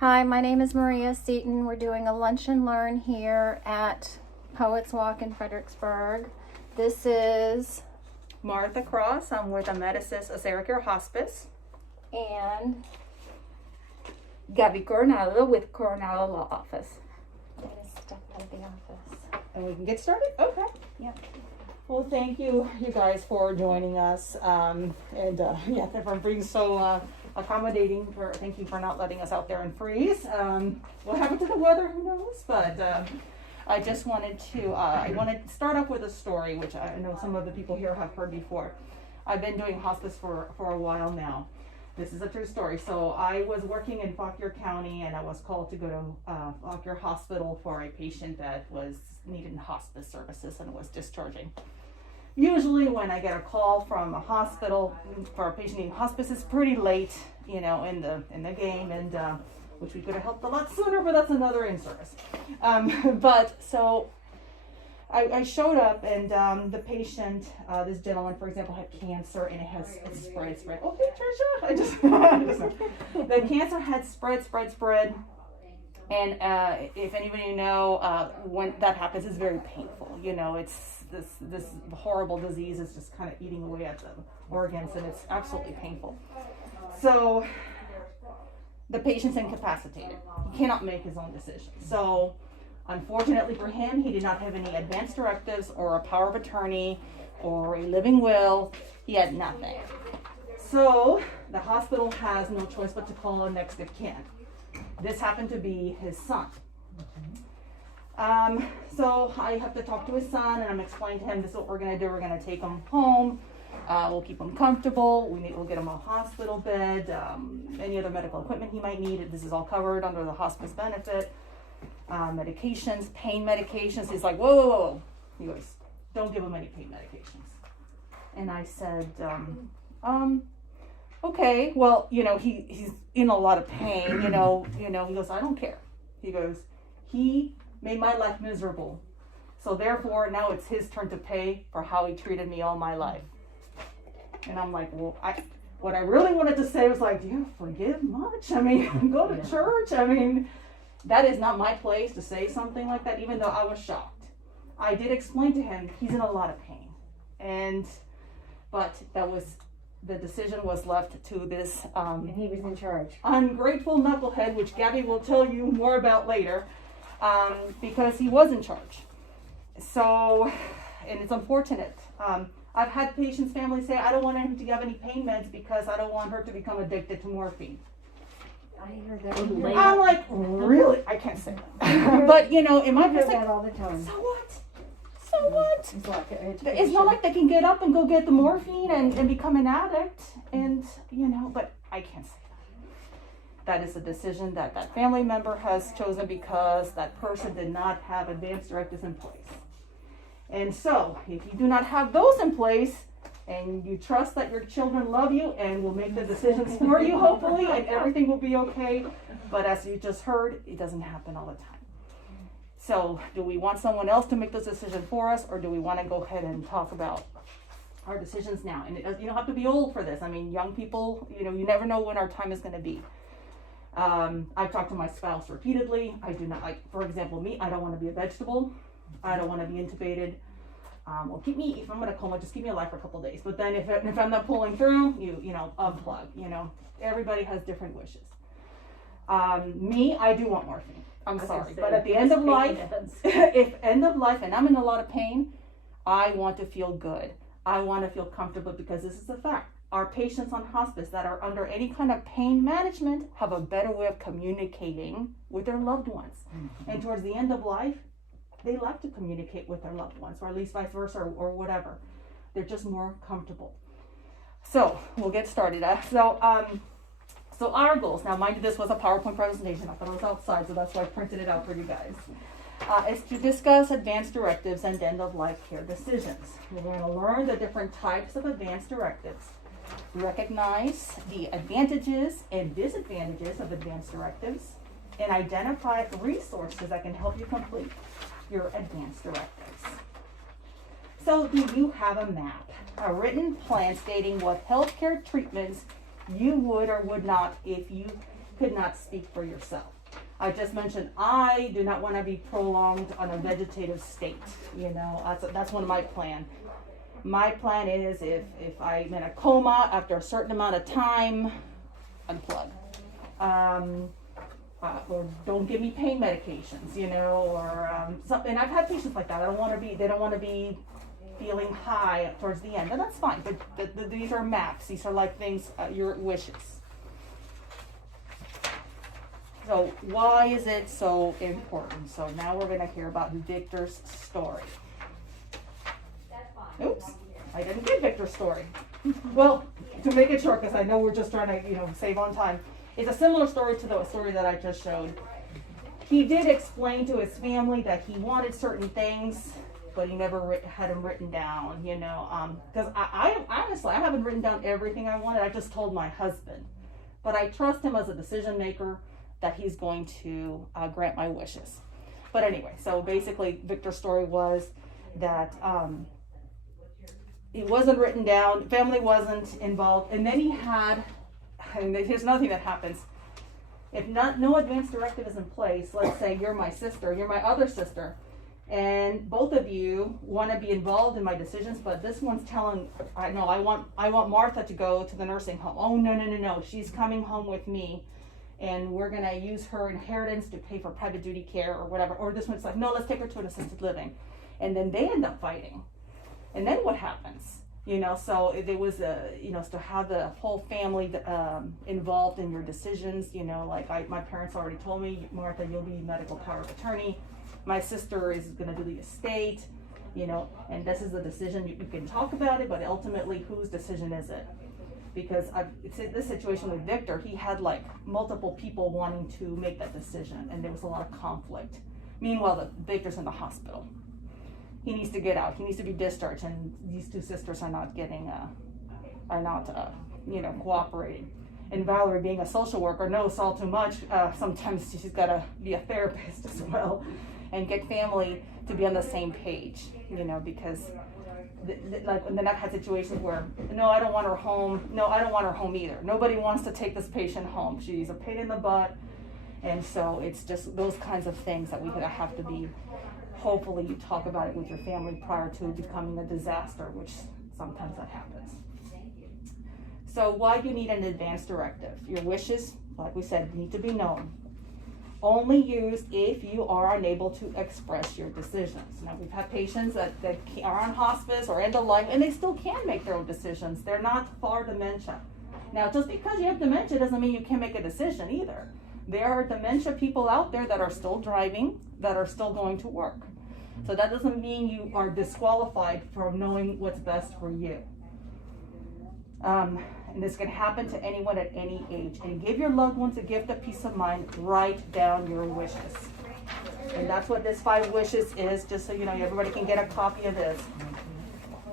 Hi, my name is Maria Seaton. We're doing a lunch and learn here at Poets Walk in Fredericksburg. This is Martha Cross. I'm with Amedisys AseraCare Hospice. and Gabby Coronado with Coronado Law Office. I'm gonna step out of the office. And we can get started? Okay. Yeah. Well, thank you guys for joining us. For being so accommodating. Thank you for not letting us out there and freeze. What happened to the weather? Who knows? But I just wanted to start off with a story, which I know some of the people here have heard before. I've been doing hospice for a while now. This is a true story. So I was working in Fauquier County, and I was called to go to Fauquier Hospital for a patient that was needing hospice services and was discharging. Usually when I get a call from a hospital for a patient needing hospice, it's pretty late, in the game, and which we could have helped a lot sooner, but that's another in-service. But so I showed up, and the patient, this gentleman, for example, had cancer, and it spread. Okay, Trisha, the cancer had spread. And if anybody know, when that happens, it's very painful. It's this horrible disease is just kind of eating away at the organs, and it's absolutely painful. So the patient's incapacitated. He cannot make his own decision. So unfortunately for him, he did not have any advance directives or a power of attorney or a living will. He had nothing. So the hospital has no choice but to call a next of kin. This happened to be his son. So I have to talk to his son, and I'm explaining to him, this is what we're going to do. We're going to take him home. We'll keep him comfortable. We'll get him a hospital bed, any other medical equipment he might need. This is all covered under the hospice benefit. Medications, pain medications. He's like, whoa. He goes, don't give him any pain medications. And I said, okay, well, he's in a lot of pain, he goes, I don't care. He goes, he made my life miserable. So therefore, now it's his turn to pay for how he treated me all my life. And I'm like, well, what I really wanted to say was like, do you forgive much? I mean, go to church. I mean, that is not my place to say something like that, even though I was shocked. I did explain to him, he's in a lot of pain. But the decision was left to this and he was in charge. Ungrateful knucklehead, which Gabby will tell you more about later, because he was in charge. So, and it's unfortunate. I've had patients' families say, I don't want him to have any pain meds because I don't want her to become addicted to morphine. I hear that. I'm like, really? I can't say that. But, in my I hear case, that all the time. so what? So what? It's like It's not like they can get up and go get the morphine and become an addict, and but I can't say that. That is a decision that family member has chosen because that person did not have advance directives in place. And so, if you do not have those in place, and you trust that your children love you and will make the decisions for you, hopefully, and everything will be okay, but as you just heard, it doesn't happen all the time. So, do we want someone else to make this decision for us, or do we want to go ahead and talk about our decisions now? And you don't have to be old for this. I mean, young people, you never know when our time is going to be. I've talked to my spouse repeatedly. I do not, like, for example, me, I don't want to be a vegetable. I don't want to be intubated. Well, if I'm going to coma, just keep me alive for a couple of days. But then if I'm not pulling through, unplug. Everybody has different wishes. Me, I do want morphine. I'm sorry, but at the end of life, and I'm in a lot of pain, I want to feel good. I want to feel comfortable because this is a fact. Our patients on hospice that are under any kind of pain management have a better way of communicating with their loved ones. Mm-hmm. And towards the end of life, they like to communicate with their loved ones, or at least vice versa, or whatever. They're just more comfortable. So we'll get started. So our goals, now mind you, this was a PowerPoint presentation. I thought it was outside, so that's why I printed it out for you guys. Is to discuss advance directives and end-of-life care decisions. We're going to learn the different types of advance directives, recognize the advantages and disadvantages of advance directives, and identify resources that can help you complete your advance directives. So do you have a map, a written plan stating what healthcare treatments you would or would not if you could not speak for yourself. I just mentioned I do not want to be prolonged on a vegetative state. You know, that's one of my plan. My plan is if I'm in a coma after a certain amount of time, unplug. Or don't give me pain medications, you know, or something. And I've had patients like that. They don't want to be feeling high towards the end, and that's fine. But these are maps. These are like things, your wishes. So why is it so important? So now we're going to hear about Victor's story. Oops, I didn't get Victor's story. Well, to make it short, because I know we're just trying to, save on time. It's a similar story to the story that I just showed. He did explain to his family that he wanted certain things, but he never had them written down, because I honestly, I haven't written down everything I wanted. I just told my husband, but I trust him as a decision maker that he's going to grant my wishes. But anyway, so basically Victor's story was that it wasn't written down, family wasn't involved, and then he had, and here's another thing that happens. If no advance directive is in place, let's say you're my sister, you're my other sister, and both of you want to be involved in my decisions, but this one's telling, I want Martha to go to the nursing home. Oh, no, she's coming home with me, and we're going to use her inheritance to pay for private duty care or whatever. Or this one's like, no, let's take her to an assisted living. And then they end up fighting. And then what happens? So it was, to have the whole family involved in your decisions, my parents already told me, Martha, you'll be medical power of attorney. My sister is going to do the estate, and this is a decision. You can talk about it, but ultimately, whose decision is it? Because it's in this situation with Victor, he had like multiple people wanting to make that decision, and there was a lot of conflict. Meanwhile, Victor's in the hospital. He needs to get out. He needs to be discharged, and these two sisters are not cooperating. And Valerie, being a social worker, knows all too much. Sometimes she's got to be a therapist as well, and get family to be on the same page. Because and then I've had situations where, no, I don't want her home. No, I don't want her home either. Nobody wants to take this patient home. She's a pain in the butt. And so it's just those kinds of things that we have to be, hopefully you talk about it with your family prior to becoming a disaster, which sometimes that happens. So why do you need an advance directive? Your wishes, like we said, need to be known. Only used if you are unable to express your decisions. Now, we've had patients that are on hospice or end of life, and they still can make their own decisions. They're not far dementia. Now, just because you have dementia doesn't mean you can't make a decision either. There are dementia people out there that are still driving, that are still going to work. So that doesn't mean you are disqualified from knowing what's best for you. And this can happen to anyone at any age. And give your loved ones a gift of peace of mind. Write down your wishes. And that's what this 5 wishes is, just so you know, everybody can get a copy of this.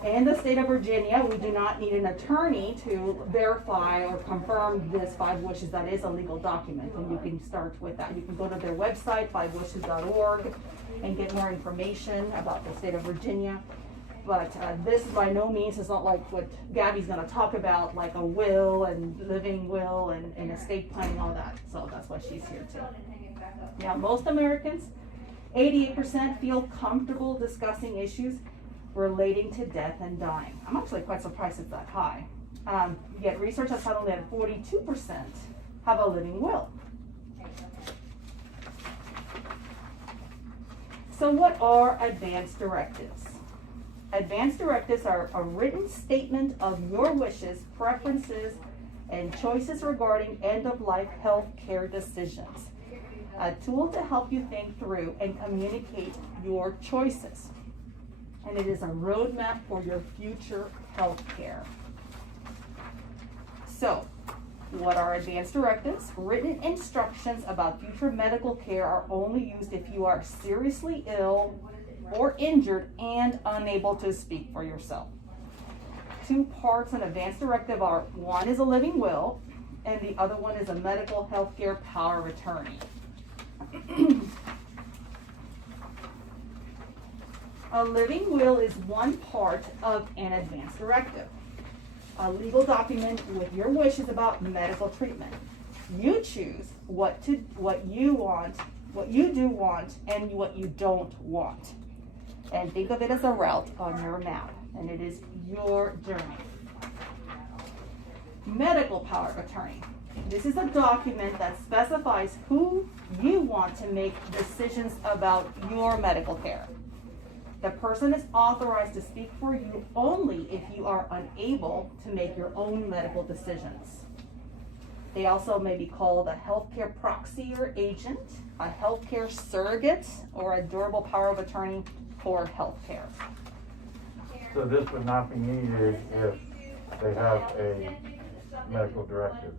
In the state of Virginia, we do not need an attorney to verify or confirm this 5 wishes. That is a legal document, and you can start with that. You can go to their website, 5wishes.org, and get more information about the state of Virginia. But this by no means is not like what Gabby's going to talk about, like a will and living will and estate planning, all that. So that's why she's here too. Now, most Americans, 88% feel comfortable discussing issues relating to death and dying. I'm actually quite surprised it's that high. Yet research has found that 42% have a living will. So what are advance directives? Advance directives are a written statement of your wishes, preferences, and choices regarding end-of-life health care decisions. A tool to help you think through and communicate your choices. And it is a roadmap for your future health care. So, what are advance directives? Written instructions about future medical care are only used if you are seriously ill or injured and unable to speak for yourself. 2 parts in advance directive are, one is a living will, and the other one is a medical health care power of attorney. A living will is one part of an advance directive. A legal document with your wishes about medical treatment. You choose what you want, what you do want, and what you don't want. And think of it as a route on your map, and it is your journey. Medical power of attorney. This is a document that specifies who you want to make decisions about your medical care. The person is authorized to speak for you only if you are unable to make your own medical decisions. They also may be called a healthcare proxy or agent, a healthcare surrogate, or a durable power of attorney for healthcare. So this would not be needed if they have a medical directive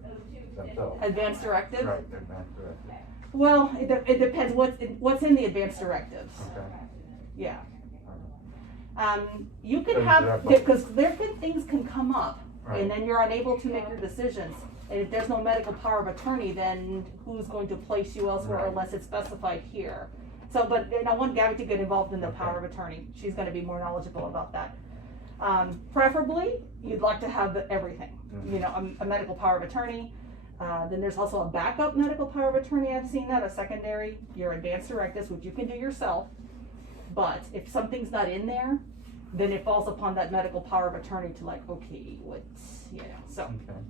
themselves. Advanced directive? Right, the advanced directive. Well, it depends what's in the advanced directives. Okay. Yeah. You So could you have, could have both. because things can come up, Right. and then you're unable to make your decisions. And if there's no medical power of attorney, then who's going to place you elsewhere Right. unless it's specified here? So, but then I want Gabby to get involved in the Okay. power of attorney. She's gonna be more knowledgeable about that. Preferably, you'd like to have everything, Mhm. you know, a medical power of attorney. Then there's also a backup medical power of attorney. I've seen that, a secondary, your advanced directives, which you can do yourself. But if something's not in there, then it falls upon that medical power of attorney to like, okay, what's, you know, so. Okay.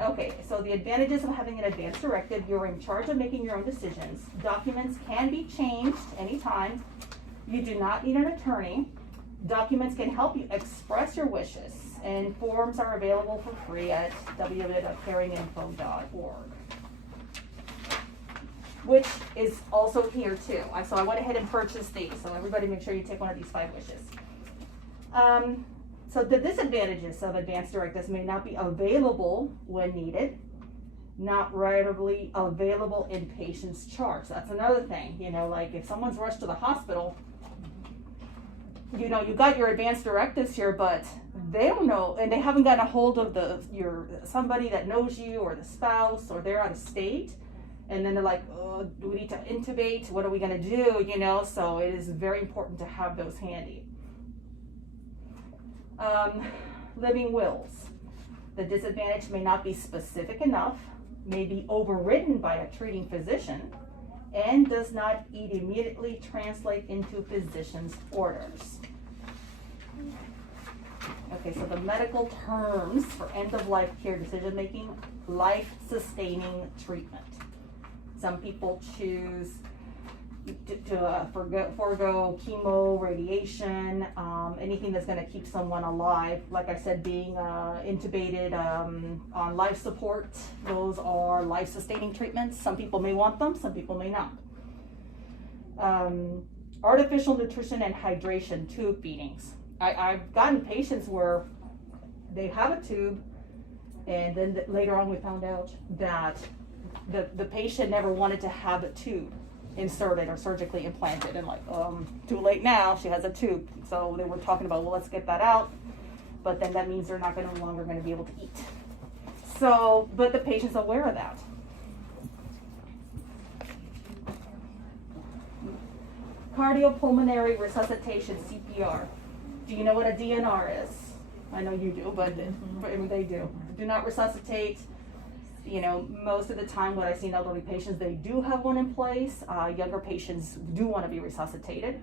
Okay, so the advantages of having an advanced directive, you're in charge of making your own decisions. Documents can be changed anytime. You do not need an attorney. Documents can help you express your wishes, and forms are available for free at www.caringinfo.org. Which is also here too. So I went ahead and purchased these, so everybody make sure you take one of these 5 wishes. So the disadvantages of advanced directives may not be available when needed, not readily available in patient's charts. That's another thing, you know, like if someone's rushed to the hospital, you know, you got your advanced directives here, but they don't know, and they haven't gotten a hold of somebody that knows you, or the spouse, or they're out of state, and then they're like, oh, do we need to intubate? What are we gonna do? You know, so it is very important to have those handy. Living wills. The disadvantage may not be specific enough, may be overridden by a treating physician, and does not immediately translate into physician's orders. Okay, so the medical terms for end-of-life care decision-making: life-sustaining treatment. Some people choose to forego chemo, radiation, anything that's going to keep someone alive. Like I said, being intubated on life support, those are life-sustaining treatments. Some people may want them, some people may not. Artificial nutrition and hydration, tube feedings. I've gotten patients where they have a tube, and then later on we found out that the patient never wanted to have a tube inserted or surgically implanted, and like, too late now, she has a tube. So they were talking about, well, let's get that out, but then that means they're no longer going to be able to eat. So, but the patient's aware of that. Cardiopulmonary resuscitation, CPR. Do you know what a DNR is? I know you do, but they do. Do not resuscitate. You know, most of the time what I see in elderly patients, they do have one in place. Younger patients do want to be resuscitated.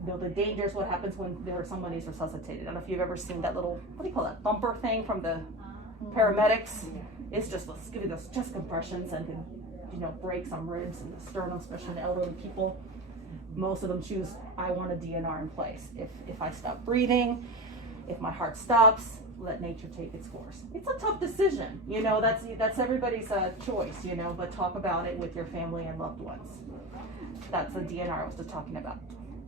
You know, the danger is what happens when somebody's resuscitated. I don't know if you've ever seen that little, what do you call that, bumper thing from the paramedics. It's just, let's give you those chest compressions and can, you know, break some ribs and the sternum, especially in elderly people. Most of them choose, I want a DNR in place. If I stop breathing, if my heart stops, let nature take its course. It's a tough decision, you know, that's everybody's choice, you know, but talk about it with your family and loved ones. That's the DNR I was just talking about.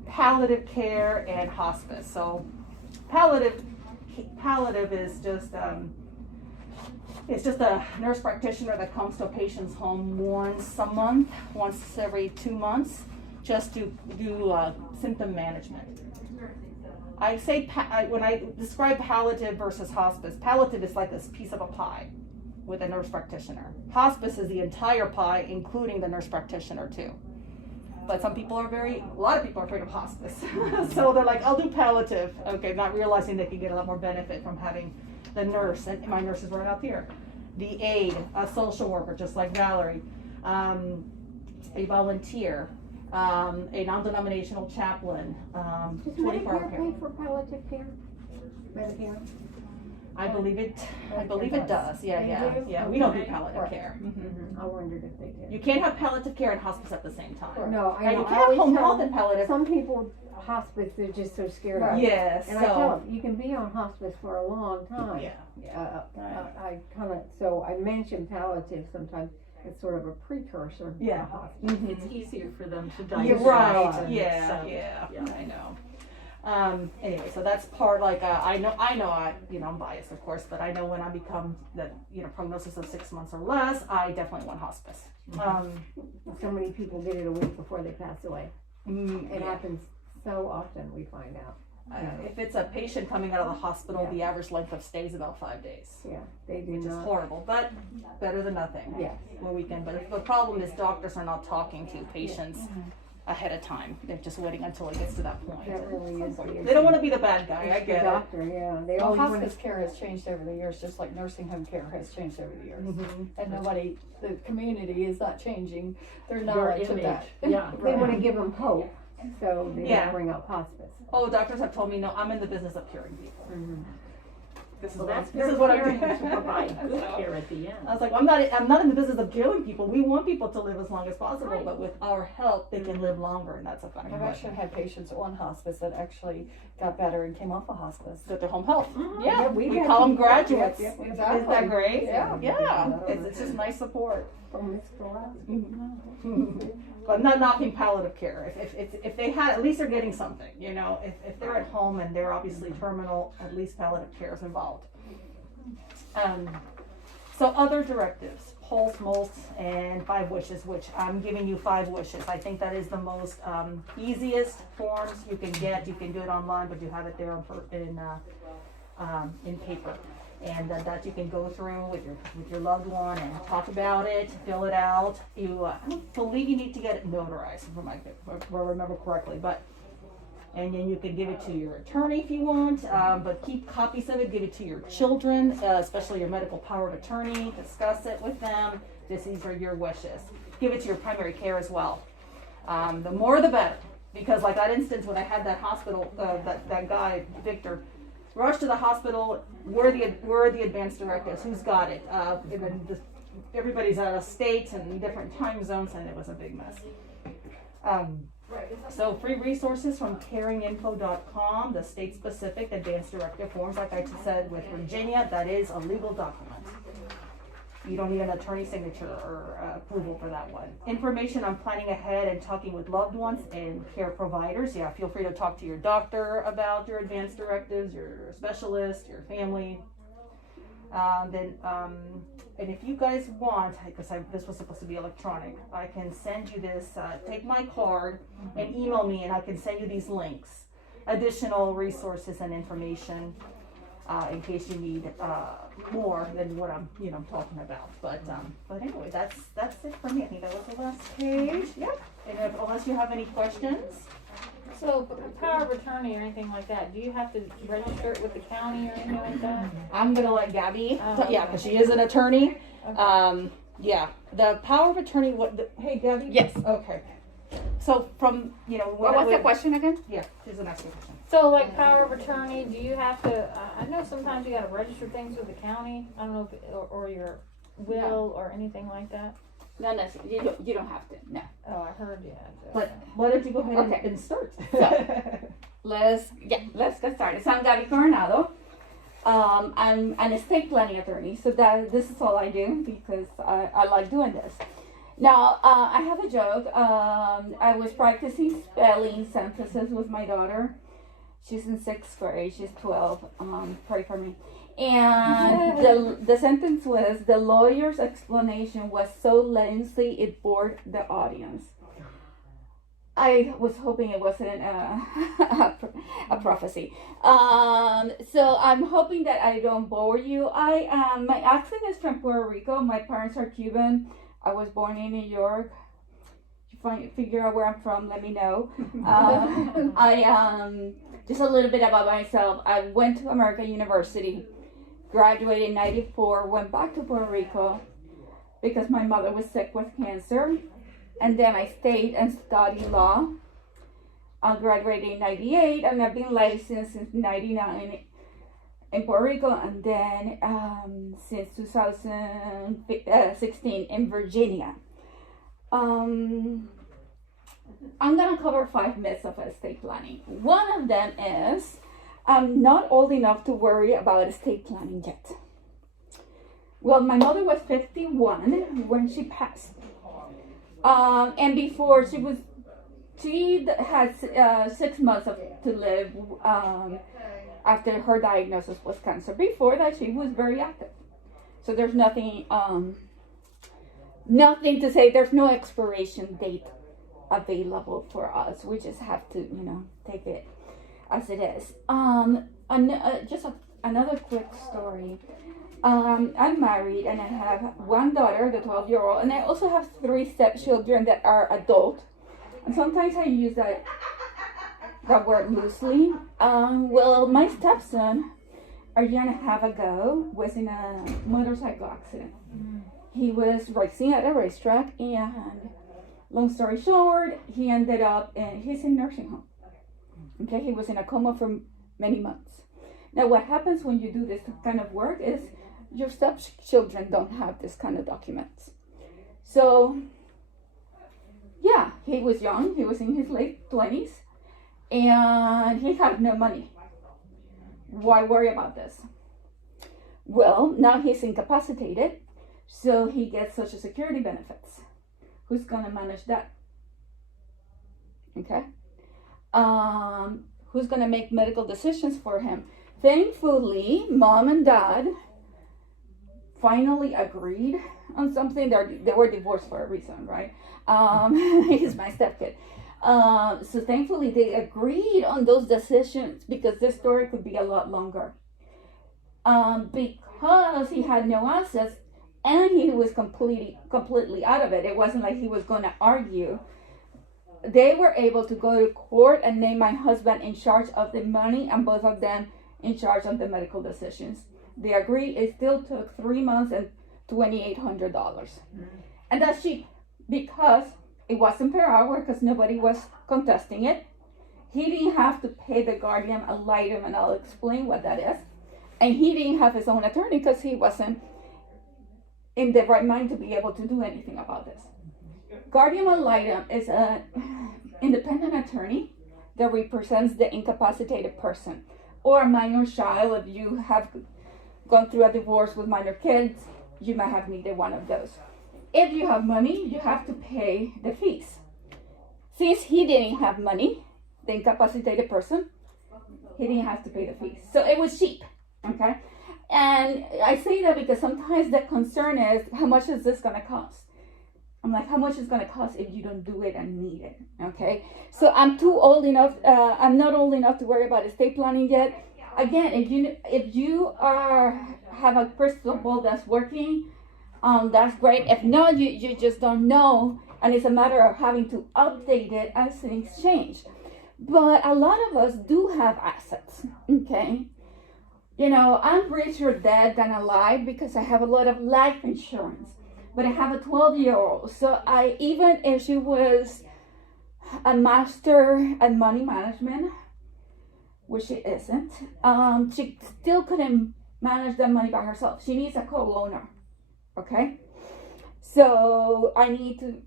Palliative care and hospice. So palliative is just, it's just a nurse practitioner that comes to a patient's home once a month, once every 2 months, just to do symptom management. I say, when I describe palliative versus hospice, palliative is like this piece of a pie with a nurse practitioner. Hospice is the entire pie, including the nurse practitioner too. But a lot of people are afraid of hospice. So they're like, I'll do palliative. Okay, not realizing they can get a lot more benefit from having the nurse, and my nurse is right out here. the aide, a social worker, just like Valerie, a volunteer, a non-denominational chaplain, Does 24-hour Medicare care. pay for palliative care? Medicare? I believe it does. They do? Yeah. We don't do Okay. palliative Right. care. I wondered if they did. You can't have palliative care and hospice at the same time. No, I And know. you I can't have always home tell health and palliative. some people, hospice, they're just so scared of. Yes. And I tell them, you can be on hospice for a long time. Yeah. I kind of, so I mention palliative sometimes. It's sort of a precursor Yeah. to hospice. It's easier for them to You're digest. right. and Yeah. so- Yeah. yeah. I know. Anyway, so that's part like I know I'm biased of course, but I know when I become that prognosis of 6 months or less, I definitely want hospice. So many people get it a week before they pass away. It Yeah. happens so often, we find out. If it's a patient coming out of the hospital, Yeah. the average length of stay is about 5 days, Yeah, they do which is not. horrible, but better than nothing. Yes. Where we can, but the problem is doctors are not talking to patients ahead of time. They're just waiting until it gets to that point. That really is the issue. They don't want to be the bad guy. I It's the get it. doctor, yeah. They Well, always want hospice care has changed over the years, just like nursing home care has changed over the years. Mhm. And the community is not changing their Their knowledge of image. that. Yeah. They want to give them hope, so they Yeah. don't bring up hospice. Oh, doctors have told me, no, I'm in the business of curing people. This is Well, what, that's this very is what I'm caring doing. to provide good care at the end. I was like, I'm not in the business of killing people. We want people to live as long as possible, but with our help, they can live longer, and that's a fact. I've actually had patients on hospice that actually got better and came off of hospice. With their home health. Mhm. Yeah, Yeah, we we've had call them people- graduates. Yep, yep, exactly. Isn't that great? Yeah. Yeah, it's just nice support. From Miss Gillespie. But I'm not knocking palliative care. If they had, at least they're getting something, If they're at home and they're obviously terminal, at least palliative care is involved. So other directives, pulse, molts, and 5 wishes, which I'm giving you 5 wishes. I think that is the most easiest forms you can get. You can do it online, but you have it there in paper. And that you can go through with your loved one and talk about it, fill it out. I don't believe you need to get it notarized, if I remember correctly, and then you can give it to your attorney if you want, but keep copies of it, give it to your children, especially your medical power of attorney, discuss it with them. These are your wishes. Give it to your primary care as well. The more the better, because like that instance when I had that hospital, that guy, Victor, rushed to the hospital, where are the advanced directives, who's got it? And then everybody's out of state and different time zones, and it was a big mess. So free resources from caringinfo.com, the state-specific advanced directive forms, like I just said with Virginia, that is a legal document. You don't need an attorney signature or approval for that one. Information on planning ahead and talking with loved ones and care providers. Yeah, feel free to talk to your doctor about your advanced directives, your specialist, your family. And if you guys want, because this was supposed to be electronic, I can send you this, take my card and email me and I can send you these links. Additional resources and information in case you need more than what I'm talking about. But anyway, that's it for me. I think that was the last page. Yep. And unless you have any questions. So, power of attorney or anything like that, do you have to register it with the county or anything like that? I'm gonna let Gabby, Oh, yeah, because she is an attorney. Okay. Yeah, the power of attorney. Hey, Gabby. Yes. Okay. So from What was the question again? Yeah, she's an asking question. So, like power of attorney, do you have to? I know sometimes you got to register things with the county. I don't know if or your will or anything like that. No, you don't have to. No. Oh, I heard you had to. But why don't you go ahead Okay. and start? Let's get started. So I'm Gabby Coronado. I'm an estate planning attorney, so this is all I do because I like doing this. Now, I have a joke. I was practicing spelling sentences with my daughter. She's in 6th grade. She's 12. Pray for me. And the sentence was, the lawyer's explanation was so lengthy it bored the audience. I was hoping it wasn't a prophecy. So I'm hoping that I don't bore you. My accent is from Puerto Rico. My parents are Cuban. I was born in New York. If you figure out where I'm from, let me know. Just a little bit about myself. I went to American University. graduated in 94, went back to Puerto Rico because my mother was sick with cancer. And then I stayed and studied law. I graduated in 98 and I've been licensed since 99 in Puerto Rico, and then since 2016 in Virginia. I'm gonna cover 5 myths of estate planning. One of them is I'm not old enough to worry about estate planning yet. Well, my mother was 51 when she passed. And before she had 6 months to live after her diagnosis was cancer. Before that, she was very active. So there's nothing to say. There's no expiration date available for us. We just have to, take it as it is. Another quick story. I'm married and I have one daughter, the 12-year-old, and I also have 3 stepchildren that are adult. And sometimes I use that word loosely. Well, my stepson, a year and a half ago, was in a motorcycle accident. He was racing at a racetrack, and long story short, he ended up he's in nursing home. Okay, he was in a coma for many months. Now, what happens when you do this kind of work is your stepchildren don't have this kind of documents. So, yeah, he was young. He was in his late 20s, and he had no money. Why worry about this? Well, now he's incapacitated, so he gets Social Security benefits. Who's gonna manage that? Okay. Who's gonna make medical decisions for him? Thankfully, mom and dad finally agreed on something. They were divorced for a reason, right? He's my stepkid. So thankfully they agreed on those decisions, because this story could be a lot longer. Because he had no assets and he was completely out of it. It wasn't like he was going to argue. They were able to go to court and name my husband in charge of the money and both of them in charge of the medical decisions. They agreed. It still took 3 months and $2,800. And that's cheap because it wasn't per hour, because nobody was contesting it. He didn't have to pay the guardian ad litem, and I'll explain what that is. And he didn't have his own attorney because he wasn't in the right mind to be able to do anything about this. Guardian ad litem is an independent attorney that represents the incapacitated person or a minor child. If you have gone through a divorce with minor kids, you might have needed one of those. If you have money, you have to pay the fees. Since he didn't have money, the incapacitated person, he didn't have to pay the fees. So it was cheap, okay? And I say that because sometimes the concern is, how much is this gonna cost? I'm like, how much is gonna cost if you don't do it and need it, okay? So I'm not old enough to worry about estate planning yet. Again, if you have a crystal ball that's working, that's great. If not, you just don't know, and it's a matter of having to update it as things change. But a lot of us do have assets, okay? I'm richer dead than alive because I have a lot of life insurance, but I have a 12-year-old. So even if she was a master at money management, which she isn't, she still couldn't manage that money by herself. She needs a co-owner. Okay, so I need to,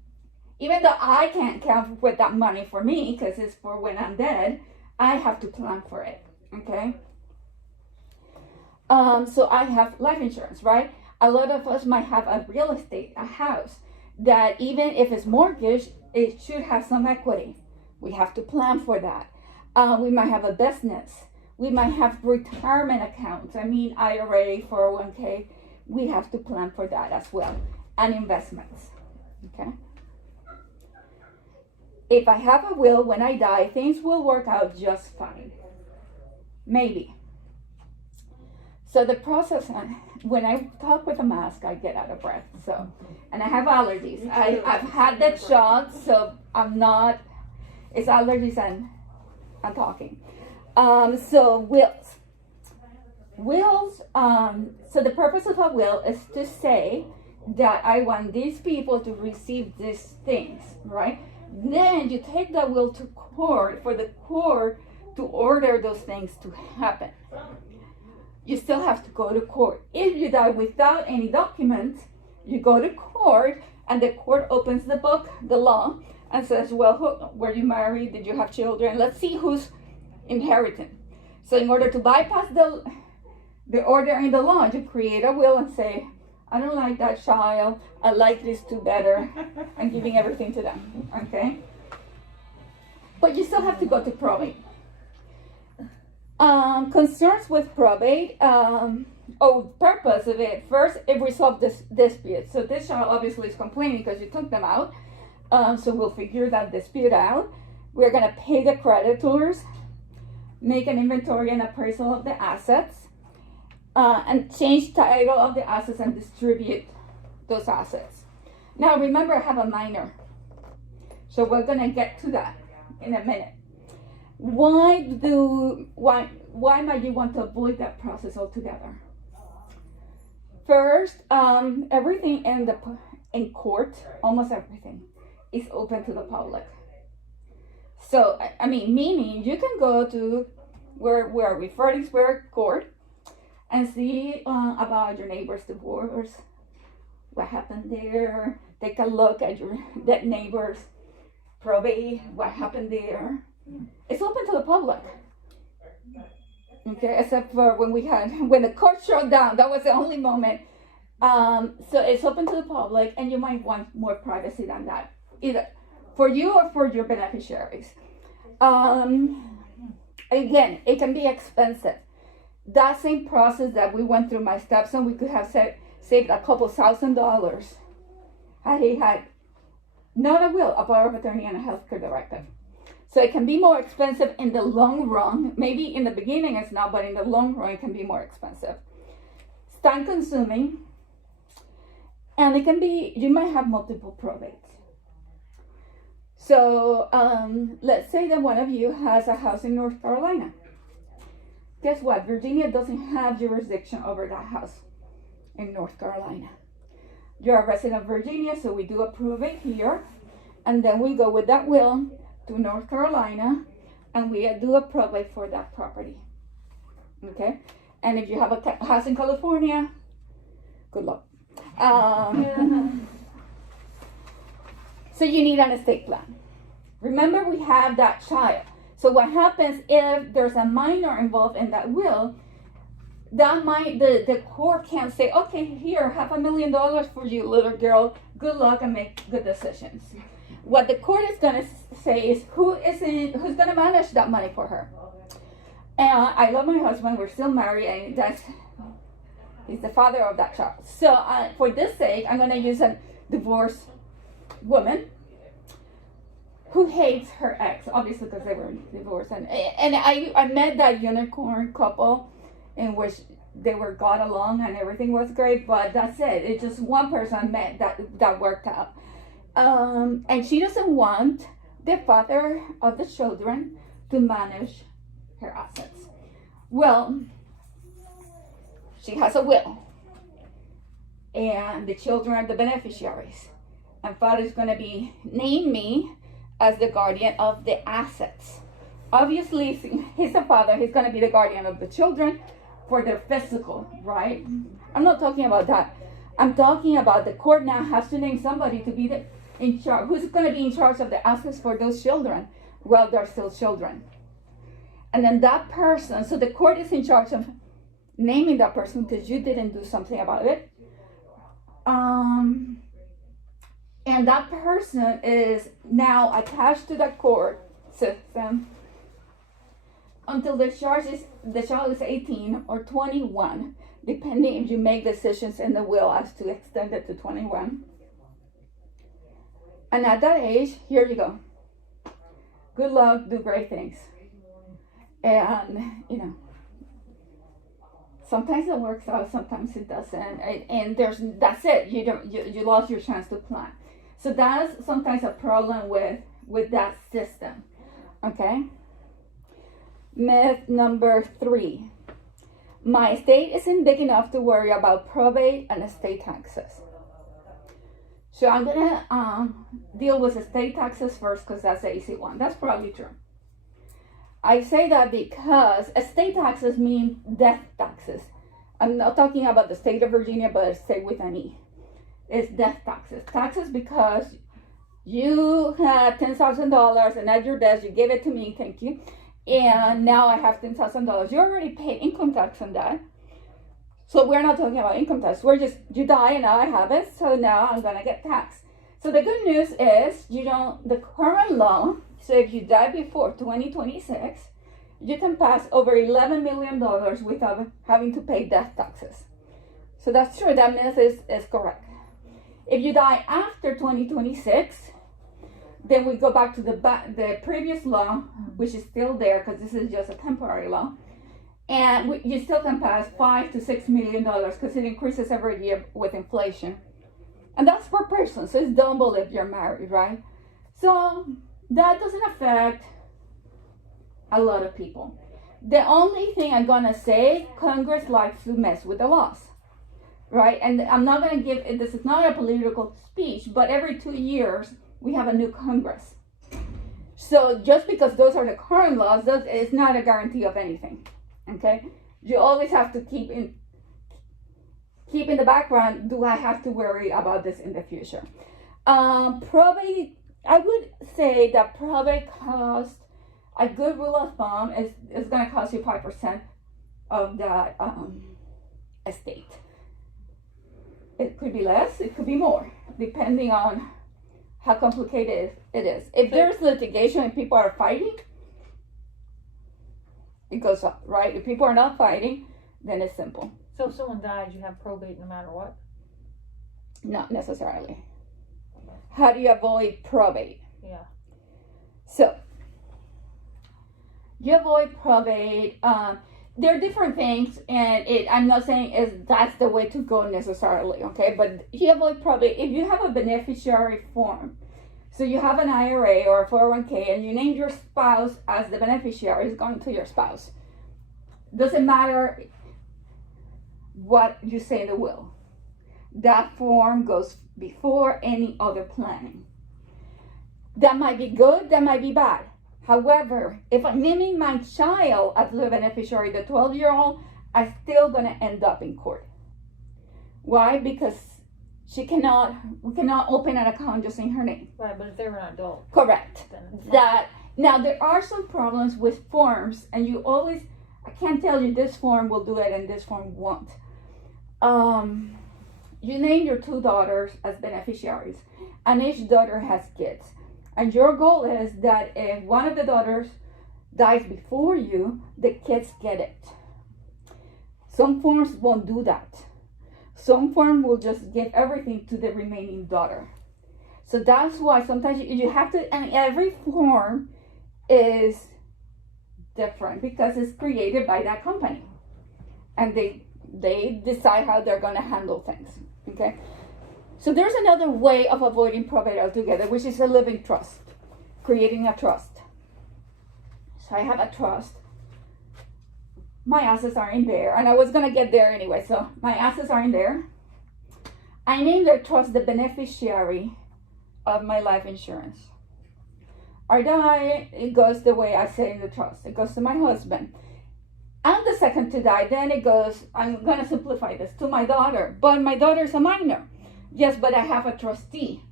even though I can't count with that money for me because it's for when I'm dead, I have to plan for it. Okay, so I have life insurance, right? A lot of us might have a real estate, a house, that even if it's mortgaged, it should have some equity. We have to plan for that. We might have a business. We might have retirement accounts. IRA, 401k. We have to plan for that as well, and investments, okay? If I have a will when I die, things will work out just fine, maybe. So the process, when I talk with a mask, I get out of breath, and I have allergies. I've had that shot, so it's allergies and I'm talking. So wills. wills, so the purpose of a will is to say that I want these people to receive these things, right? Then you take that will to court for the court to order those things to happen. You still have to go to court. If you die without any documents, you go to court, and the court opens the book, the law, and says, well, were you married? Did you have children? Let's see who's inheriting. So in order to bypass the order in the law, you create a will and say, I don't like that child. I like these two better. I'm giving everything to them, okay? But you still have to go to probate. Concerns with probate, purpose of it. First, it resolved this dispute. So this child obviously is complaining because you took them out. So we'll figure that dispute out. We're gonna pay the creditors, make an inventory and appraisal of the assets, and change title of the assets and distribute those assets. Now remember, I have a minor. So we're gonna get to that in a minute. Why might you want to avoid that process altogether? First, everything in court, almost everything, is open to the public. So, I mean, meaning you can go to where are we, Frederick Square Court, and see about your neighbor's divorce, what happened there. Take a look at that neighbor's probate, what happened there. It's open to the public. Okay, except for when the court shut down, that was the only moment. So it's open to the public, and you might want more privacy than that, either for you or for your beneficiaries. Again, it can be expensive. That same process that we went through my stepson, we could have saved a couple $1,000 had he had not a will, a power of attorney, and a healthcare directive. So it can be more expensive in the long run. Maybe in the beginning it's not, but in the long run it can be more expensive. It's time consuming, and it can be, you might have multiple probates. So let's say that one of you has a house in North Carolina. Guess what? Virginia doesn't have jurisdiction over that house in North Carolina. You're a resident of Virginia, so we do a probate here, and then we go with that will to North Carolina, and we do a probate for that property. Okay? And if you have a house in California, good luck. So you need an estate plan. Remember, we have that child. So what happens if there's a minor involved in that will? The court can't say, okay, here, $500,000 for you, little girl. Good luck and make good decisions. What the court is going to say is who's going to manage that money for her. And I love my husband. We're still married, and he's the father of that child. So for this sake, I'm going to use a divorced woman who hates her ex, obviously because they were divorced. And I met that unicorn couple in which they got along and everything was great, but that's it. It's just one person I met that worked out. And she doesn't want the father of the children to manage her assets. Well, she has a will, and the children are the beneficiaries, and father's going to name me as the guardian of the assets. Obviously, he's the father, he's going to be the guardian of the children for their physical, right? I'm not talking about that. I'm talking about the court now has to name somebody to be in charge. Who's going to be in charge of the assets for those children while they're still children? And then that person, so the court is in charge of naming that person because you didn't do something about it. And that person is now attached to the court system until the child is 18 or 21, depending if you make decisions in the will as to extend it to 21. And at that age, here you go. Good luck, do great things. And, sometimes it works out, sometimes it doesn't. And that's it. You lost your chance to plan. So that's sometimes a problem with that system. Okay? Myth number 3. My estate isn't big enough to worry about probate and estate taxes. So I'm gonna deal with estate taxes first because that's the easy one. That's probably true. I say that because estate taxes mean death taxes. I'm not talking about the state of Virginia, but a state with an E. It's death taxes. Taxes because you had $10,000 and at your death you gave it to me, thank you. And now I have $10,000. You already paid income tax on that. So we're not talking about income tax. We're just, you die and now I have it. So now I'm going to get taxed. So the good news is the current law, so if you die before 2026, you can pass over $11 million without having to pay death taxes. So that's true. That myth is correct. If you die after 2026, then we go back to the previous law, which is still there because this is just a temporary law. And you still can pass $5 to $6 million because it increases every year with inflation. And that's per person, so it's double if you're married, right? So that doesn't affect a lot of people. The only thing I'm gonna say, Congress likes to mess with the laws, right? And I'm not gonna this is not a political speech, but every 2 years, we have a new Congress. So just because those are the current laws, is not a guarantee of anything, okay? You always have to keep in the background, do I have to worry about this in the future? Probably, I would say that probably cost, a good rule of thumb is gonna cost you 5% of that estate. It could be less, it could be more, depending on how complicated it is. If there's litigation and people are fighting, it goes up, right? If people are not fighting, then it's simple. So if someone dies, you have probate no matter what? Not necessarily. How do you avoid probate? Yeah. So, you avoid probate. There are different things, and I'm not saying that's the way to go necessarily, okay? But you avoid probate if you have a beneficiary form. So you have an IRA or a 401k, and you name your spouse as the beneficiary. It's going to your spouse. Doesn't matter what you say in the will. That form goes before any other planning. That might be good, that might be bad. However, if I'm naming my child as the beneficiary, the 12-year-old, I'm still gonna end up in court. Why? Because we cannot open an account just in her name. Right, but if they were an adult, Correct. then it's fine. Now there are some problems with forms, and I can't tell you this form will do it and this form won't. You name your 2 daughters as beneficiaries, and each daughter has kids. And your goal is that if one of the daughters dies before you, the kids get it. Some forms won't do that. Some form will just give everything to the remaining daughter. So that's why sometimes you have to, and every form is different because it's created by that company. And they decide how they're going to handle things, okay? So there's another way of avoiding probate altogether, which is a living trust, creating a trust. So I have a trust. My assets are in there, and I was going to get there anyway, so my assets are in there. I named the trust the beneficiary of my life insurance. I die, it goes the way I say in the trust. It goes to my husband. I'm the second to die, then it goes, I'm going to simplify this, to my daughter. But my daughter is a minor. Yes, but I have a trustee.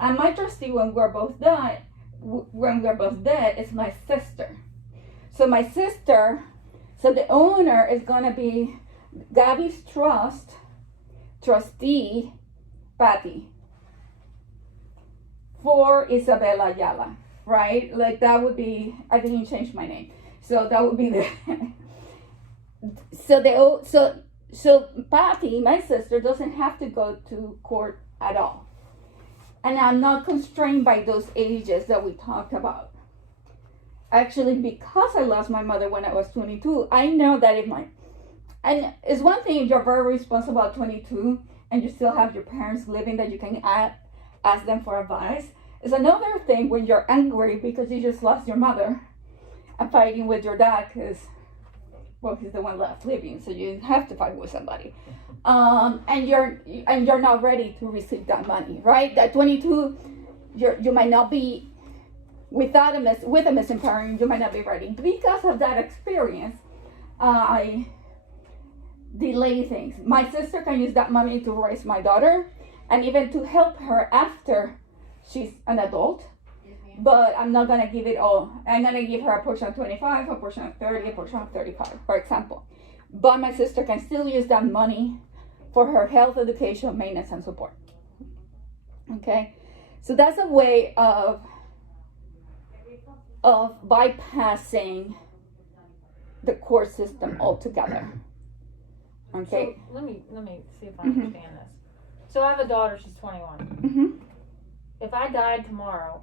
And my trustee, when we're both dead, is my sister. So my sister, so the owner is going to be Gabby's trustee, Patty, for Isabella Ayala, right? Like that would be, I didn't change my name. So that would be the, so Patty, my sister, doesn't have to go to court at all. And I'm not constrained by those ages that we talked about. Actually, because I lost my mother when I was 22, I know that and it's one thing if you're very responsible at 22 and you still have your parents living that you can ask them for advice. It's another thing when you're angry because you just lost your mother and fighting with your dad because well, he's the one left living, so you have to fight with somebody. And you're not ready to receive that money, right? At 22, you might not be with a missing parent. You might not be ready because of that experience. I delay things. My sister can use that money to raise my daughter, and even to help her after she's an adult. But I'm not gonna give it all. I'm gonna give her a portion of 25, a portion of 30, a portion of 35, for example. But my sister can still use that money for her health, education, maintenance, and support. Okay, so that's a way of bypassing the court system altogether. Okay. So let me see if I understand this. So I have a daughter, she's 21. Mm-hmm. If I died tomorrow,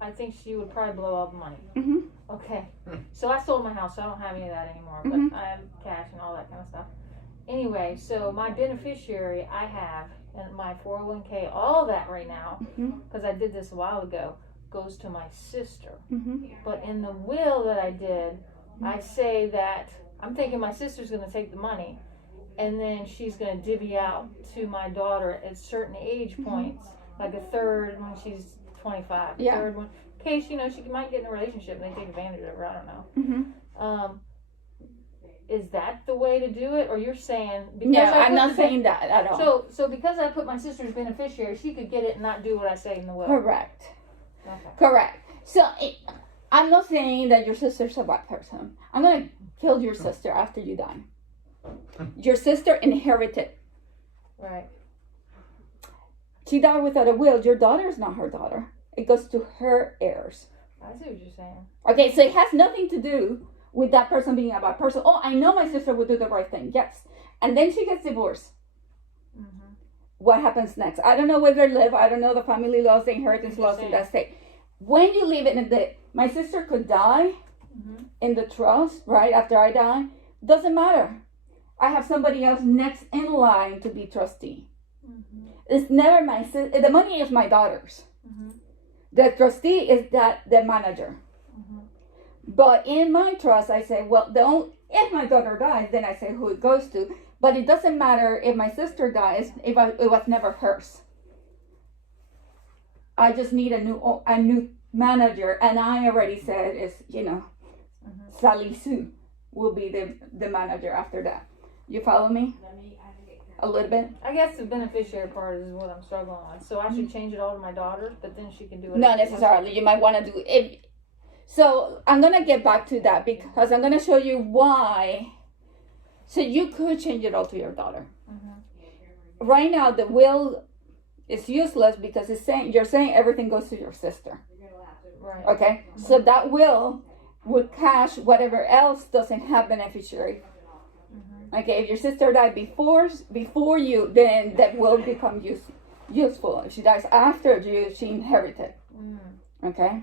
I think she would probably blow all the money. Mm-hmm. Okay. So I sold my house, so I don't have any of that anymore, but Mhm. I have cash and all that kind of stuff. Anyway, so my beneficiary I have, and my 401k, all that right now, Mhm. because I did this a while ago, goes to my sister. Mm-hmm. But in the will that I did, I say that I'm thinking my sister's going to take the money, and then she's going to divvy out to my daughter at certain age points, like a third when she's 25, Yeah. third one, in case, you know, she might get in a relationship and they take advantage of her, I don't know. Mm-hmm. Is that the way to do it, or you're saying because No, I put I'm not the saying that at all. So because I put my sister's beneficiary, she could get it and not do what I say in the will. Correct. Okay. Correct. So I'm not saying that your sister's a bad person. I'm gonna kill your sister after you die. Your sister inherited. Right. She died without a will. Your daughter is not her daughter. It goes to her heirs. I see what you're saying. Okay, so it has nothing to do with that person being a bad person. Oh, I know my sister would do the right thing. Yes. And then she gets divorced. Mm-hmm. What happens next? I don't know where they live. I don't know the family laws, the inheritance laws in that state. When you leave it in my sister could die in the trust, right, after I die. Doesn't matter. I have somebody else next in line to be trustee. Mm-hmm. It's never my sister. The money is my daughter's. Mm-hmm. The trustee is the manager. Mm-hmm. But in my trust, I say, well, if my daughter dies, then I say who it goes to. But it doesn't matter if my sister dies, it was never hers. I just need a new manager, and I already said Sally Sue will be the manager after that. You follow me? A little bit? I guess the beneficiary part is what I'm struggling with. So I should change it all to my daughter, but then she can do it. Not necessarily. You might want to do it. So I'm going to get back to that because I'm going to show you why. So you could change it all to your daughter. Mm-hmm. Right now, the will is useless because you're saying everything goes to your sister. Right. Okay? So that will would cash whatever else doesn't have beneficiary. Mm-hmm. Okay, if your sister died before you, then that will become useful. If she dies after you, she inherited. Mm. Okay.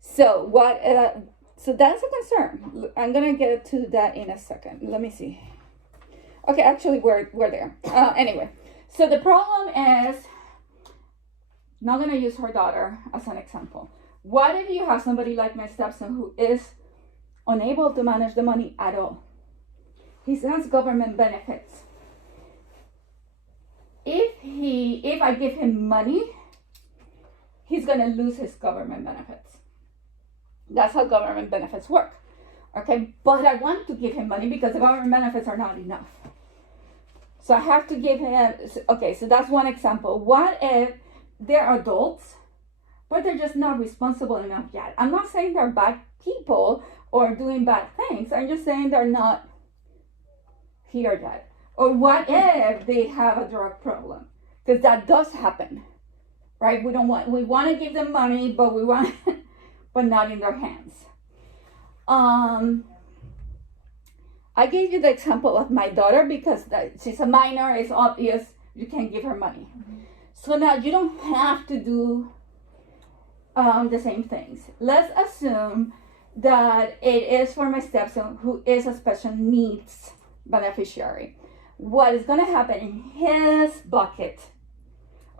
So what? So that's a concern. I'm gonna get to that in a second. Let me see. Okay, actually, we're there. Anyway, so the problem is not gonna use her daughter as an example. What if you have somebody like my stepson who is unable to manage the money at all? He has government benefits. If I give him money, he's gonna lose his government benefits. That's how government benefits work. Okay, but I want to give him money because the government benefits are not enough. So I have to give him, okay, so that's one example. What if they're adults, but they're just not responsible enough yet? I'm not saying they're bad people or doing bad things. I'm just saying they're not here yet. Or what if they have a drug problem? Because that does happen, right? We want to give them money, but but not in their hands. I gave you the example of my daughter because she's a minor. It's obvious you can't give her money. Mm-hmm. So now you don't have to do the same things. Let's assume that it is for my stepson who is a special needs beneficiary. What is going to happen in his bucket?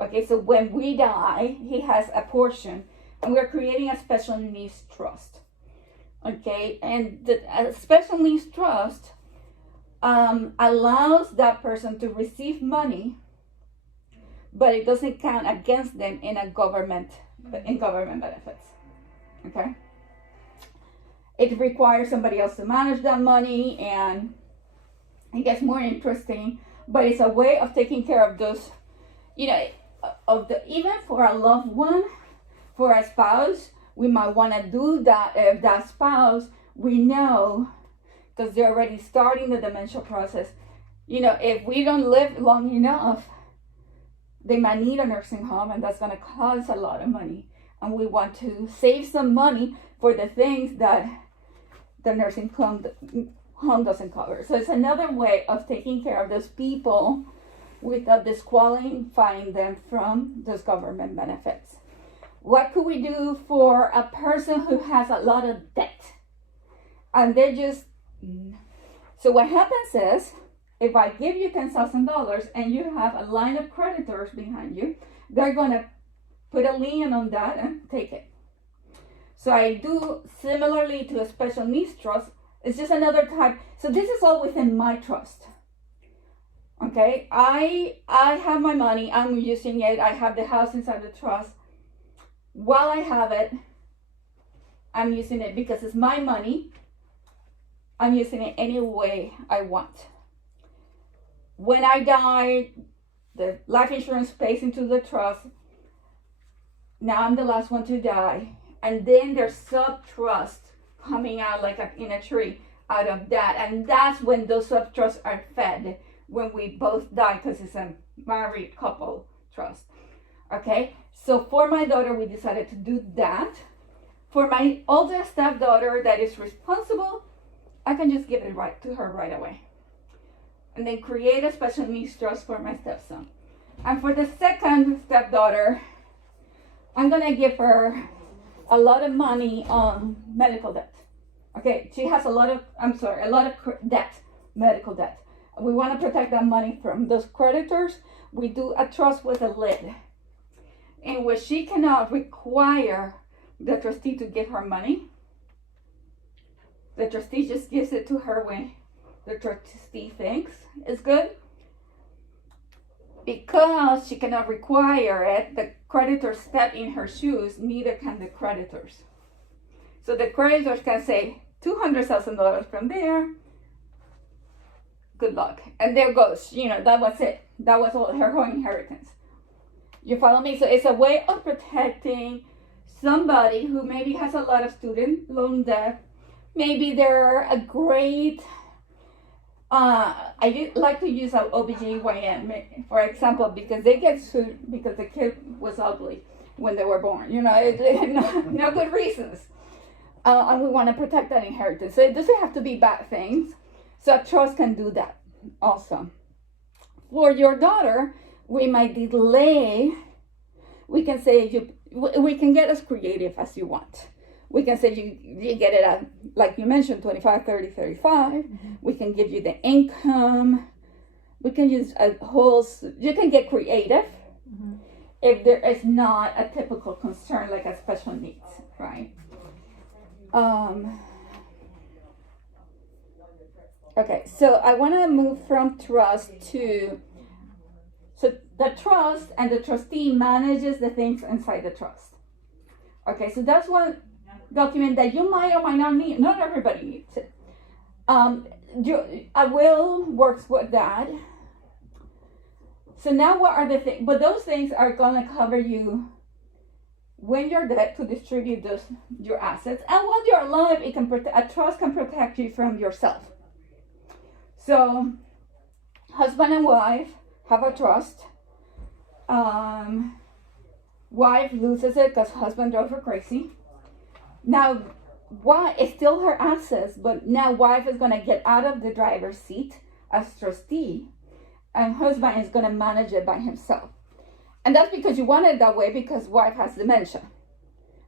Okay, so when we die, he has a portion, and we're creating a special needs trust. Okay, and the special needs trust allows that person to receive money, but it doesn't count against them in government benefits. Okay, it requires somebody else to manage that money, and it gets more interesting. But it's a way of taking care of those, even for a loved one, for a spouse. We might want to do that if that spouse, we know, because they're already starting the dementia process. If we don't live long enough, they might need a nursing home, and that's going to cost a lot of money. And we want to save some money for the things that the nursing home doesn't cover. So it's another way of taking care of those people without disqualifying them from those government benefits. What could we do for a person who has a lot of debt? And so what happens is, if I give you $10,000 and you have a line of creditors behind you, they're going to put a lien on that and take it. So I do similarly to a special needs trust. It's just another type. So this is all within my trust. Okay, I have my money, I'm using it, I have the house inside the trust. While I have it, I'm using it because it's my money. I'm using it any way I want. When I die, the life insurance pays into the trust. Now I'm the last one to die. And then there's sub-trusts coming out in a tree out of that. And that's when those sub-trusts are fed when we both die, because it's a married couple trust. Okay, so for my daughter, we decided to do that. For my oldest stepdaughter that is responsible, I can just give it right to her right away. And then create a special needs trust for my stepson. And for the second stepdaughter, I'm gonna give her a lot of money on medical debt. Okay, she has a lot of debt, medical debt. We want to protect that money from those creditors. We do a trust with a lid, in which she cannot require the trustee to give her money. The trustee just gives it to her when the trustee thinks is good. Because she cannot require it, the creditors step in her shoes, neither can the creditors. So the creditors can say $200,000 from there. Good luck. And there goes, that was it. That was all her whole inheritance. You follow me? So it's a way of protecting somebody who maybe has a lot of student loan debt. Maybe they're a great, I like to use an OBGYN, for example, because they get sued because the kid was ugly when they were born. No good reasons. And we want to protect that inheritance. So it doesn't have to be bad things. So a trust can do that also. For your daughter, we might delay. We can say we can get as creative as you want. We can say you get it at, like you mentioned, 25, 30, 35. Mm-hmm. We can give you the income. We can use you can get creative if there is not a typical concern like a special needs, right? Okay, so I want to move from trust to, so the trust and the trustee manages the things inside the trust. Okay, so that's one document that you might or might not need. Not everybody needs it. A will works with that. So now what are the things, but those things are going to cover you when you're dead to distribute your assets. And while you're alive, a trust can protect you from yourself. So, husband and wife have a trust. Wife loses it because husband drove her crazy. Now, wife is still her assets, but now wife is going to get out of the driver's seat as trustee, and husband is going to manage it by himself. And that's because you want it that way, because wife has dementia,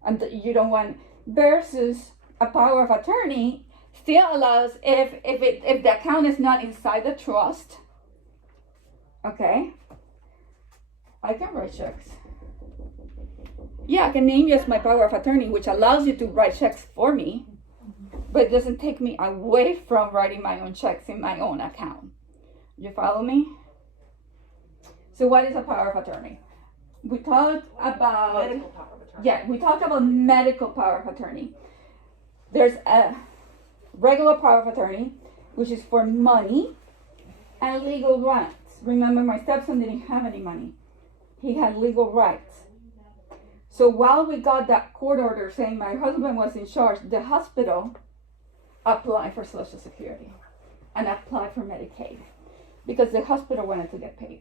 and you don't want. Versus a power of attorney still allows if the account is not inside the trust. Okay, I can write checks. Yeah, I can name you as my power of attorney, which allows you to write checks for me. but it doesn't take me away from writing my own checks in my own account. You follow me? So what is a power of attorney? We talked about Medical power of attorney. yeah, we talked about medical power of attorney. There's a regular power of attorney, which is for money and legal rights. Remember, my stepson didn't have any money. He had legal rights. So while we got that court order saying my husband was in charge, the hospital applied for Social Security and applied for Medicaid because the hospital wanted to get paid.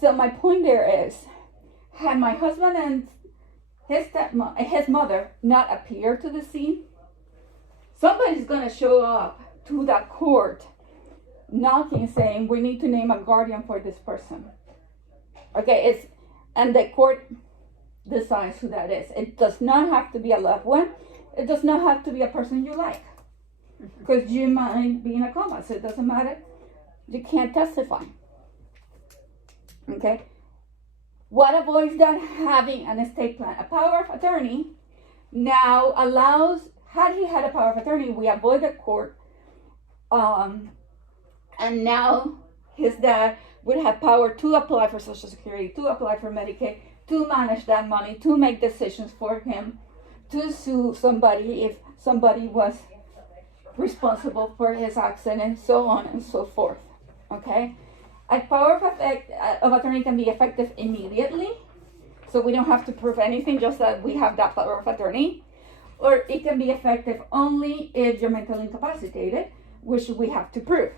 So my point there is, had my husband and his mother not appear to the scene, somebody's gonna show up to that court knocking saying we need to name a guardian for this person. Okay, and the court decides who that is. It does not have to be a loved one. It does not have to be a person you like. Because you might be in a coma, so it doesn't matter. You can't testify. Okay? What avoids that? Having an estate plan. A power of attorney now allows, had he had a power of attorney, we avoid the court. And now his dad would have power to apply for Social Security, to apply for Medicaid, to manage that money, to make decisions for him, to sue somebody if somebody was responsible for his accident, so on and so forth. Okay? A power of attorney can be effective immediately, so we don't have to prove anything, just that we have that power of attorney. Or it can be effective only if you're mentally incapacitated, which we have to prove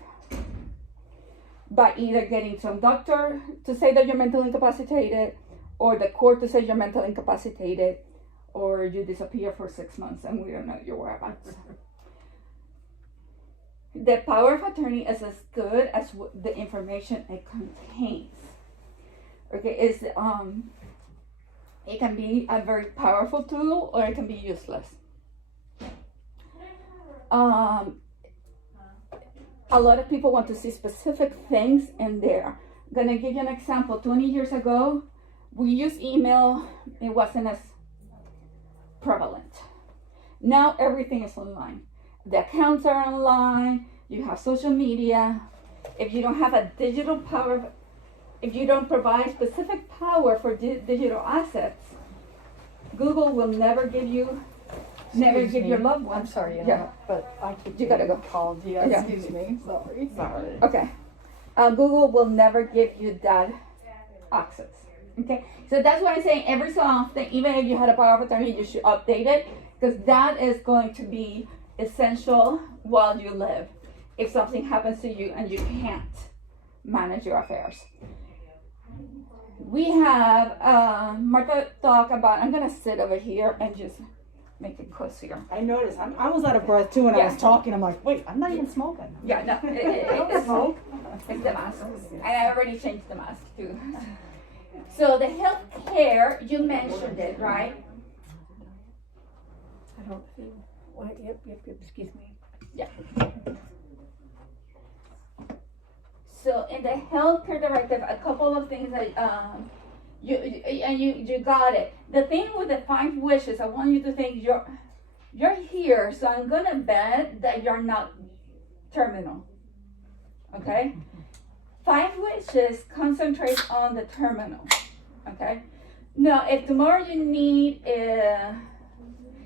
by either getting some doctor to say that you're mentally incapacitated, or the court to say you're mentally incapacitated, or you disappear for 6 months and we don't know your whereabouts. The power of attorney is as good as the information it contains. Okay, it can be a very powerful tool or it can be useless. A lot of people want to see specific things in there. I'm gonna give you an example. 20 years ago, we used email. It wasn't as prevalent. Now everything is online. The accounts are online. You have social media. If you don't have a digital power, if you don't provide specific power for digital assets, Google will never give you, give your loved I'm ones. sorry, Yeah. but I keep You gotta getting go. called. Yeah, Yeah. excuse me. Sorry. Okay. Google will never give you that access. Okay. So that's why I'm saying every so often, even if you had a power of attorney, you should update it, because that is going to be essential while you live. If something happens to you and you can't manage your affairs. We have Martha talk about, I'm gonna sit over here and just make it cozier. I noticed. I was out of breath too when I Yeah. was talking. I'm like, wait, I'm not even smoking. Yeah, no, it's the mask. And I already changed the mask too. So the health care, you mentioned it, right? I don't see, what, yep, excuse me. Yeah. So in the healthcare directive, a couple of things that you got it. The thing with the 5 wishes, I want you to think you're here, so I'm gonna bet that you're not terminal. Okay? 5 wishes concentrate on the terminal. Okay? Now, if tomorrow you need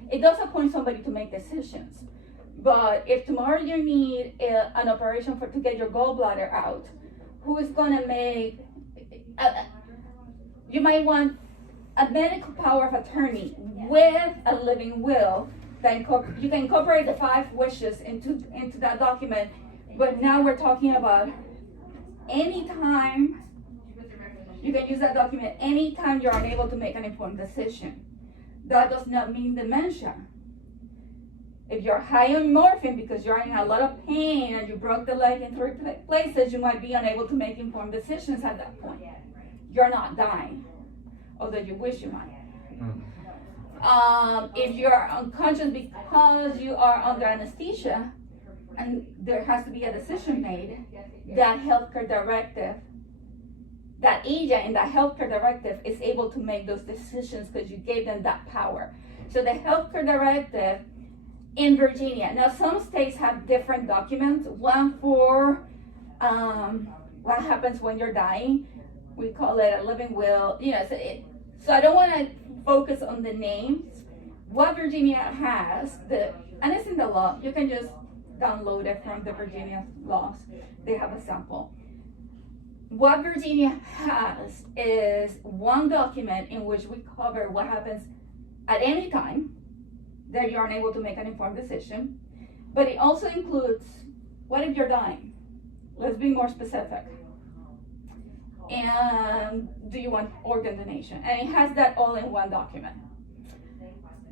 it does appoint somebody to make decisions. But if tomorrow you need an operation to get your gallbladder out, who is going to make, you might want a medical power of attorney with a living will. That you can incorporate the 5 wishes into that document. But now we're talking about anytime, you can use that document anytime you're unable to make an informed decision. That does not mean dementia. If you're high on morphine because you're in a lot of pain and you broke the leg in 3 places, you might be unable to make informed decisions at that point. You're not dying, although you wish you might. If you're unconscious because you are under anesthesia and there has to be a decision made, that healthcare directive, that agent in that healthcare directive is able to make those decisions because you gave them that power. So the healthcare directive in Virginia. Now, some states have different documents. One for what happens when you're dying. We call it a living will. So I don't want to focus on the names. What Virginia has, and it's in the law. You can just download it from the Virginia laws. They have a sample. What Virginia has is one document in which we cover what happens at any time that you are unable to make an informed decision, but it also includes what if you're dying? Let's be more specific. And do you want organ donation? And it has that all in one document.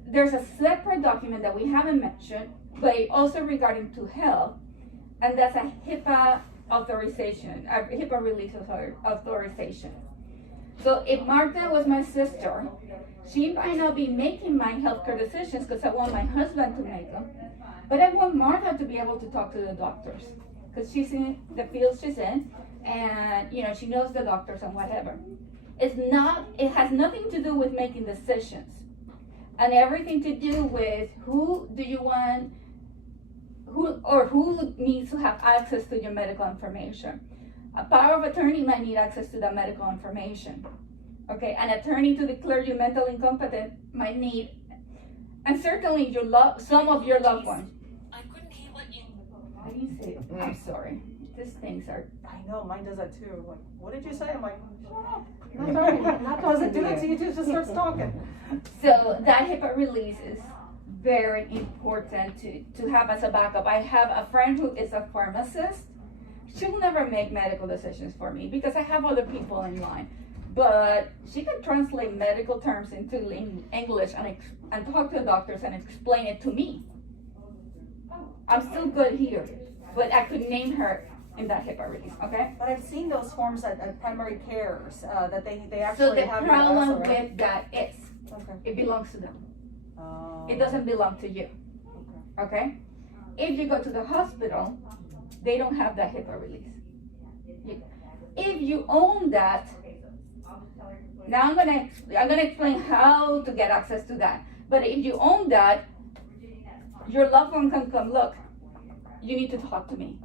There's a separate document that we haven't mentioned, but also regarding to health, and that's a HIPAA authorization, a HIPAA release authorization. So if Martha was my sister, she might not be making my healthcare decisions because I want my husband to make them, but I want Martha to be able to talk to the doctors because she's in the field she's in, and she knows the doctors and whatever. It has nothing to do with making decisions, and everything to do with who needs to have access to your medical information. A power of attorney might need access to that medical information. Okay, an attorney to declare you mentally incompetent might need, and certainly some of your loved ones. I couldn't hear what you. I didn't say it. I'm sorry. These things are. I know, mine does that too. Like, what did you say? I'm like, shut up. Not Does talking it do to it to you. you? Just starts talking. So that HIPAA release is very important to have as a backup. I have a friend who is a pharmacist. She will never make medical decisions for me because I have other people in line. But she can translate medical terms into English and talk to the doctors and explain it to me. I'm still good here, but I could name her in that HIPAA release, okay? But I've seen those forms at primary cares that they So actually the have. problem with that is, Okay. it belongs to them. Oh. It doesn't belong to you, okay? If you go to the hospital, they don't have that HIPAA release. If you own that, now I'm gonna explain how to get access to that. But if you own that, your loved one can come, look, you need to talk to me.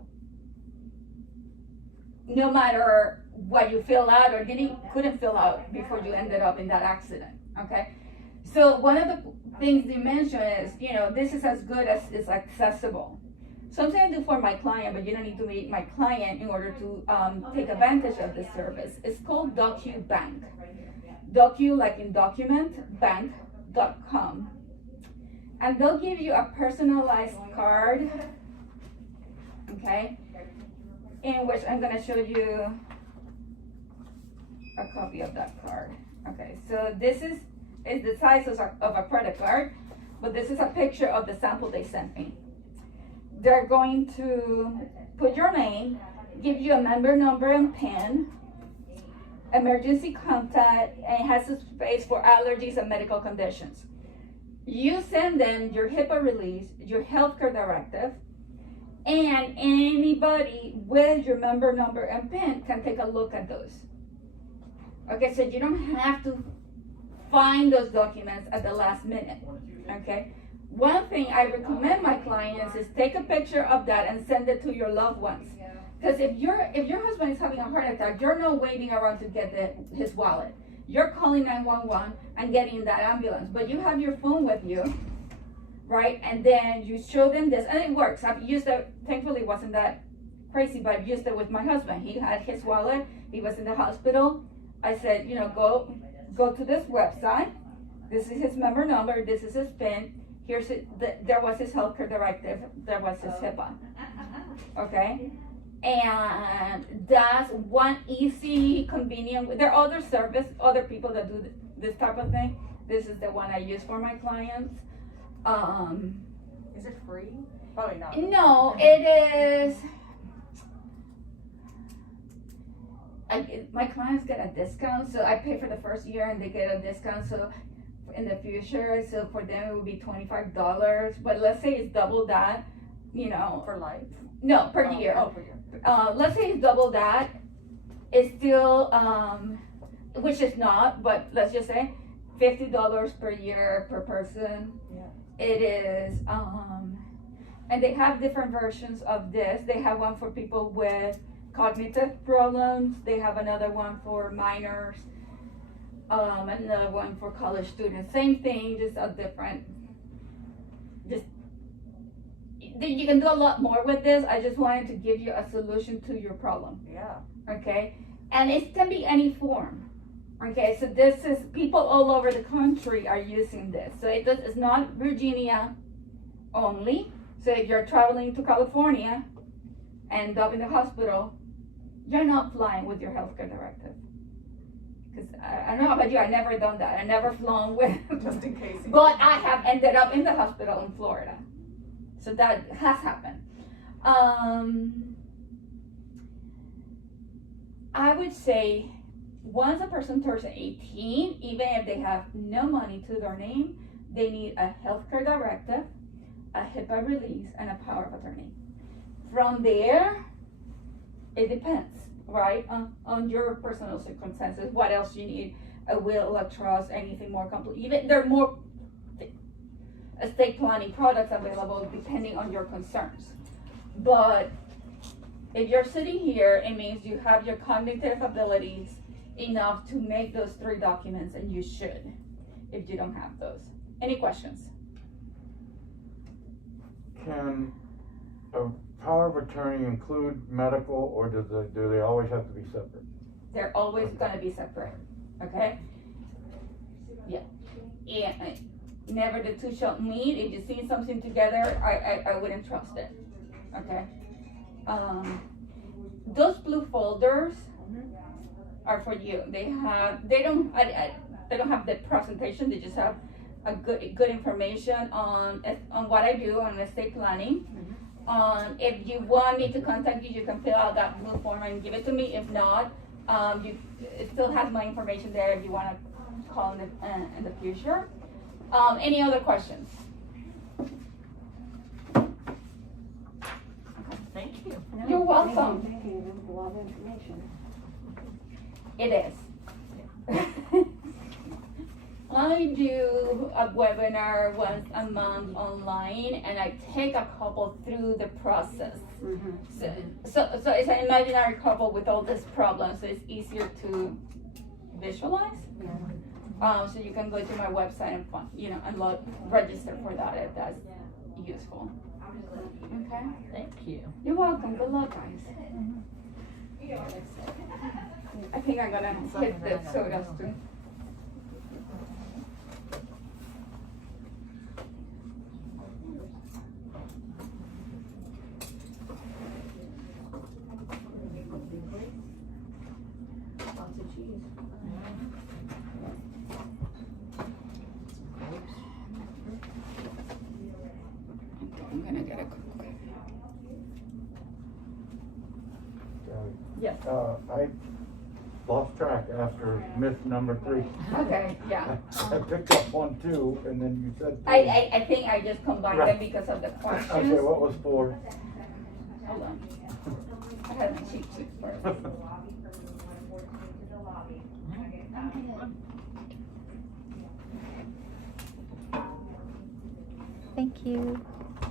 No matter what you fill out or couldn't fill out before you ended up in that accident, okay? So one of the things they mention is, this is as good as it's accessible. Something I do for my client, but you don't need to meet my client in order to take advantage of this service. It's called DocuBank. Docu like in document, bank.com. And they'll give you a personalized card, okay, in which I'm gonna show you a copy of that card. Okay, so this is the size of a credit card, but this is a picture of the sample they sent me. They're going to put your name, give you a member number and PIN, emergency contact, and it has a space for allergies and medical conditions. You send them your HIPAA release, your healthcare directive, and anybody with your member number and PIN can take a look at those. Okay, so you don't have to find those documents at the last minute, okay? One thing I recommend my clients is take a picture of that and send it to your loved ones. Because if your husband is having a heart attack, you're not waiting around to get his wallet. You're calling 911 and getting that ambulance, but you have your phone with you, right? And then you show them this, and it works. I've used it, thankfully it wasn't that crazy, but I've used it with my husband. He had his wallet, he was in the hospital. I said, go to this website. This is his member number, this is his PIN. There was his healthcare directive, there was his HIPAA, okay? And that's one easy, convenient, there are other people that do this type of thing. This is the one I use for my clients. Is it free? Probably not. No, it is, my clients get a discount, so I pay for the first year and they get a discount, so in the future, so for them it would be $25, but let's say it's double that, For life? no, per year. Oh, per year. Let's say it's double that, it's still, which is not, but let's just say, $50 per year per person. Yeah. It is, and they have different versions of this. They have one for people with cognitive problems. They have another one for minors. Another one for college students. Same thing, just a different. Just you can do a lot more with this. I just wanted to give you a solution to your problem. Yeah. Okay, and it can be any form. Okay, so this is people all over the country are using this. So it's not Virginia only. So if you're traveling to California and end up in the hospital, you're not flying with your healthcare directive. Because I don't know about you, I never done that. I never flown with, Just in case. but I have ended up in the hospital in Florida. So that has happened. I would say once a person turns 18, even if they have no money to their name, they need a healthcare directive, a HIPAA release, and a power of attorney. From there, it depends, right, on your personal circumstances. What else you need? A will, a trust, anything more complete. Even there are more estate planning products available depending on your concerns. But if you're sitting here, it means you have your cognitive abilities enough to make those 3 documents, and you should if you don't have those. Any questions? Can a power of attorney include medical, or do they always have to be separate? They're always gonna be separate, okay? Yeah, never the two shall meet. If you see something together, I wouldn't trust it, okay? Those blue folders are for you. They don't have the presentation. They just have a good information on what I do on estate planning. If you want me to contact you, you can fill out that blue form and give it to me. If not, it still has my information there if you want to call in the future. Any other questions? Thank you. You're welcome. Thank you, that was a lot of information. It is. I do a webinar once a month online, and I take a couple through the process. So it's an imaginary couple with all these problems, so it's easier to visualize. So you can go to my website and register for that if that's useful. Okay. Thank you. You're welcome. Good luck, guys. I think I'm gonna hit the sodas too. Lots of cheese. I'm gonna get a Coke. Yes. I lost track after myth number 3. Okay, yeah. I picked up 1, 2, and then you said 3. I think I just combined them Right. because of the Okay, questions. what was 4? Hold on. I had my cheat sheet first. Thank you.